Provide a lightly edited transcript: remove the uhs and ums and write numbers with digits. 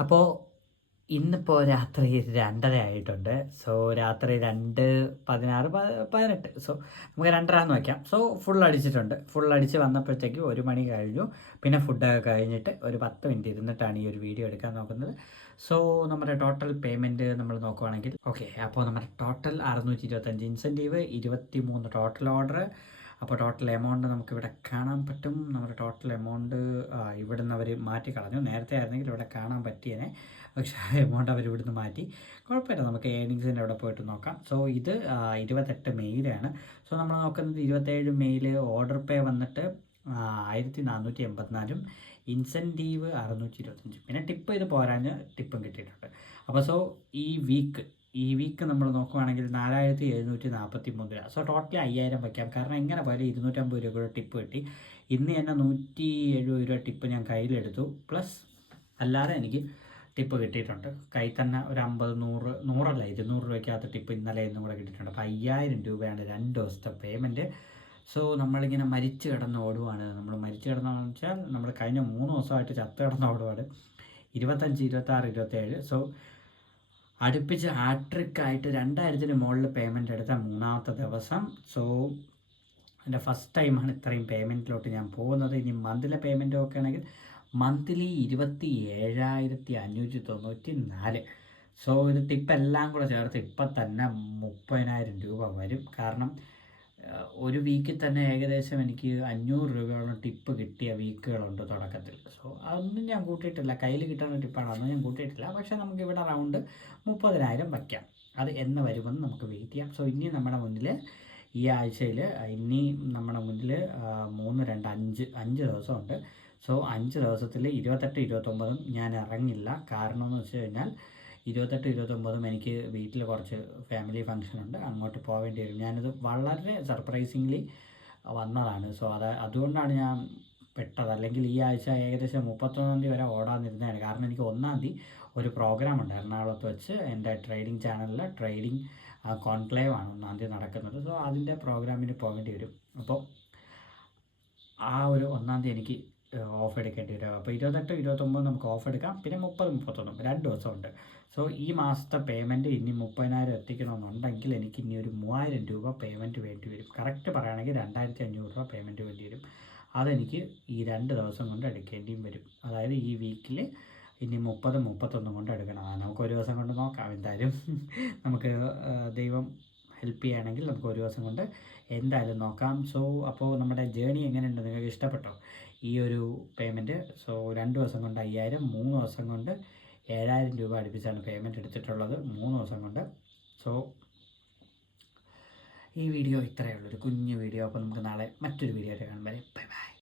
അപ്പോൾ ഇന്നിപ്പോൾ രാത്രി 2:30 ആയിട്ടുണ്ട്. സോ രാത്രി 2:16 18. സോ നമുക്ക് 2:30 എന്ന് വയ്ക്കാം. സോ ഫുൾ അടിച്ചിട്ടുണ്ട്. ഫുൾ അടിച്ച് വന്നപ്പോഴത്തേക്ക് 1 മണി കഴിഞ്ഞു. പിന്നെ ഫുഡൊക്കെ കഴിഞ്ഞിട്ട് ഒരു 10 മിനിറ്റ് ഇരുന്നിട്ടാണ് ഈ ഒരു വീഡിയോ എടുക്കാൻ നോക്കുന്നത്. സോ നമ്മുടെ ടോട്ടൽ പേയ്മെൻറ്റ് നമ്മൾ നോക്കുവാണെങ്കിൽ ഓക്കെ. അപ്പോൾ നമ്മുടെ ടോട്ടൽ 625 ഇൻസെൻറ്റീവ്, 23 ടോട്ടൽ ഓർഡർ. അപ്പോൾ ടോട്ടൽ എമൗണ്ട് നമുക്കിവിടെ കാണാൻ പറ്റും. നമ്മുടെ ടോട്ടൽ എമൗണ്ട് ഇവിടെ നിന്ന് അവർ മാറ്റി കളഞ്ഞു. നേരത്തെ ആയിരുന്നെങ്കിൽ ഇവിടെ കാണാൻ പറ്റിയേനെ, പക്ഷേ എമൗണ്ട് അവർ ഇവിടുന്ന് മാറ്റി. കുഴപ്പമില്ല, നമുക്ക് ഏണിങ്സിൻ്റെ അവിടെ പോയിട്ട് നോക്കാം. സോ ഇത് 28 മെയിലാണ്. സോ നമ്മൾ നോക്കുന്നത് 27 മെയിൽ ഓർഡർ പേ വന്നിട്ട് 1484, ഇൻസെൻറ്റീവ് 625, പിന്നെ ടിപ്പ് ഇത് പോരാഞ്ഞ് ടിപ്പും കിട്ടിയിട്ടുണ്ട്. അപ്പോൾ സോ ഈ വീക്ക് നമ്മൾ നോക്കുവാണെങ്കിൽ 4743 രൂപ. സോ ടോട്ടലി 5000 വയ്ക്കാം. കാരണം എങ്ങനെ പോയാലും 250 രൂപ ടിപ്പ് കിട്ടി. ഇന്ന് തന്നെ 170 രൂപ ടിപ്പ് ഞാൻ കയ്യിലെടുത്തു. പ്ലസ് അല്ലാതെ എനിക്ക് ടിപ്പ് കിട്ടിയിട്ടുണ്ട്. കയ്യിൽ തന്നെ ഒരു 50, 100, 100 200 രൂപയ്ക്കകത്ത് ടിപ്പ് ഇന്നലെ ഇന്നും കൂടെ കിട്ടിയിട്ടുണ്ട്. അപ്പോൾ 5000 രൂപയാണ് 2 ദിവസത്തെ പേയ്മെൻറ്റ്. സോ നമ്മളിങ്ങനെ മരിച്ചു കിടന്ന് ഓടുവാണ്. നമ്മൾ മരിച്ചു കിടന്നതെന്ന് വെച്ചാൽ നമ്മൾ കഴിഞ്ഞ 3 ദിവസമായിട്ട് ചത്ത് കിടന്ന് ഓടുവാണ്. 25, 26, 27. സോ അടുപ്പിച്ച് ഹാട്രിക്കായിട്ട് 2000-ന് മുകളിൽ പേയ്മെൻറ്റ് എടുത്ത 3ാമത്തെ ദിവസം. സോ എൻ്റെ ഫസ്റ്റ് ടൈമാണ് ഇത്രയും പേയ്മെൻറ്റിലോട്ട് ഞാൻ പോകുന്നത്. ഇനി മന്ത്ലി പേയ്മെൻറ്റ് നോക്കുകയാണെങ്കിൽ മന്ത്ലി 27,594. സോ ഇത് ടിപ്പ് എല്ലാം കൂടെ ചേർത്ത് ഇപ്പം തന്നെ 30,000 രൂപ വരും. കാരണം ഒരു വീക്കിൽ തന്നെ ഏകദേശം എനിക്ക് 500 രൂപയോളം ടിപ്പ് കിട്ടിയ വീക്കുകളുണ്ട് തുടക്കത്തിൽ. സോ അതൊന്നും ഞാൻ കൂട്ടിയിട്ടില്ല. കയ്യിൽ കിട്ടുന്ന ടിപ്പാണ്, അതൊന്നും ഞാൻ കൂട്ടിയിട്ടില്ല. പക്ഷേ നമുക്ക് ഇവിടെ റൗണ്ട് 30,000 വയ്ക്കാം. അത് എന്ന് വരുമെന്ന് നമുക്ക് വെയിറ്റ് ചെയ്യാം. സോ ഇനി നമ്മുടെ മുന്നിൽ ഈ ആഴ്ചയിൽ ഇനി നമ്മുടെ മുന്നിൽ 3, 2, 5 ദിവസമുണ്ട്. സോ 5 ദിവസത്തിൽ 28, 29 ഞാൻ ഇറങ്ങില്ല. കാരണം എന്ന് വെച്ച് കഴിഞ്ഞാൽ 28, 29 എനിക്ക് വീട്ടിൽ കുറച്ച് ഫാമിലി ഫംഗ്ഷനുണ്ട്, അങ്ങോട്ട് പോവേണ്ടി വരും. ഞാനിത് വളരെ സർപ്രൈസിംഗ്ലി വന്നതാണ്. സോ അതുകൊണ്ടാണ് ഞാൻ പെട്ടത്. അല്ലെങ്കിൽ ഈ ആഴ്ച ഏകദേശം 31 തീയതി വരെ ഓടാനിരുന്നതാണ്. കാരണം എനിക്ക് 1-ാം തീയതി ഒരു പ്രോഗ്രാം ഉണ്ട് എറണാകുളത്ത് വെച്ച്. എൻ്റെ ട്രേഡിംഗ് ചാനലിൽ ട്രേഡിംഗ് കോൺക്ലേവ് ആണ് 1-ാം തീയതി നടക്കുന്നത്. സോ അതിൻ്റെ പ്രോഗ്രാമിന് പോകേണ്ടി വരും. അപ്പോൾ ആ ഒരു 1-ാം തീയതി എനിക്ക് ഓഫ് എടുക്കേണ്ടി വരും. അപ്പോൾ 28, 29 നമുക്ക് ഓഫ് എടുക്കാം. പിന്നെ 30, 31 2 ദിവസമുണ്ട്. സോ ഈ മാസത്തെ പേയ്മെൻറ്റ് ഇനി 30,000 എത്തിക്കണമെന്നുണ്ടെങ്കിൽ എനിക്ക് ഇനി ഒരു 3,000 രൂപ പേയ്മെൻറ്റ് വേണ്ടി വരും. കറക്റ്റ് പറയുകയാണെങ്കിൽ 2,500 രൂപ പേയ്മെൻറ്റ് വേണ്ടി വരും. അതെനിക്ക് ഈ 2 ദിവസം കൊണ്ട് എടുക്കേണ്ടിയും വരും. അതായത് ഈ വീക്കിൽ ഇനി 30, 31 കൊണ്ട് എടുക്കണം. നമുക്ക് ഒരു ദിവസം കൊണ്ട് നോക്കാം. എന്തായാലും നമുക്ക് ദൈവം ഹെൽപ്പ് ചെയ്യുകയാണെങ്കിൽ നമുക്ക് ഒരു ദിവസം കൊണ്ട് എന്തായാലും നോക്കാം. സോ അപ്പോൾ നമ്മുടെ ജേണി എങ്ങനെയുണ്ട്, നിങ്ങൾക്ക് ഇഷ്ടപ്പെട്ടോ ഈ ഒരു പേയ്മെൻറ്റ്? സോ 2 ദിവസം കൊണ്ട് 5000, 3 ദിവസം കൊണ്ട് 7000 രൂപ അടുപ്പിച്ചാണ് പേയ്മെൻറ്റ് എടുത്തിട്ടുള്ളത് 3 ദിവസം കൊണ്ട്. സോ ഈ വീഡിയോ ഇത്രയേ ഉള്ളൂ, ഒരു കുഞ്ഞു വീഡിയോ. അപ്പോൾ നമുക്ക് നാളെ മറ്റൊരു വീഡിയോ ആയിട്ട് കാണും വരെ ബൈ ബൈ.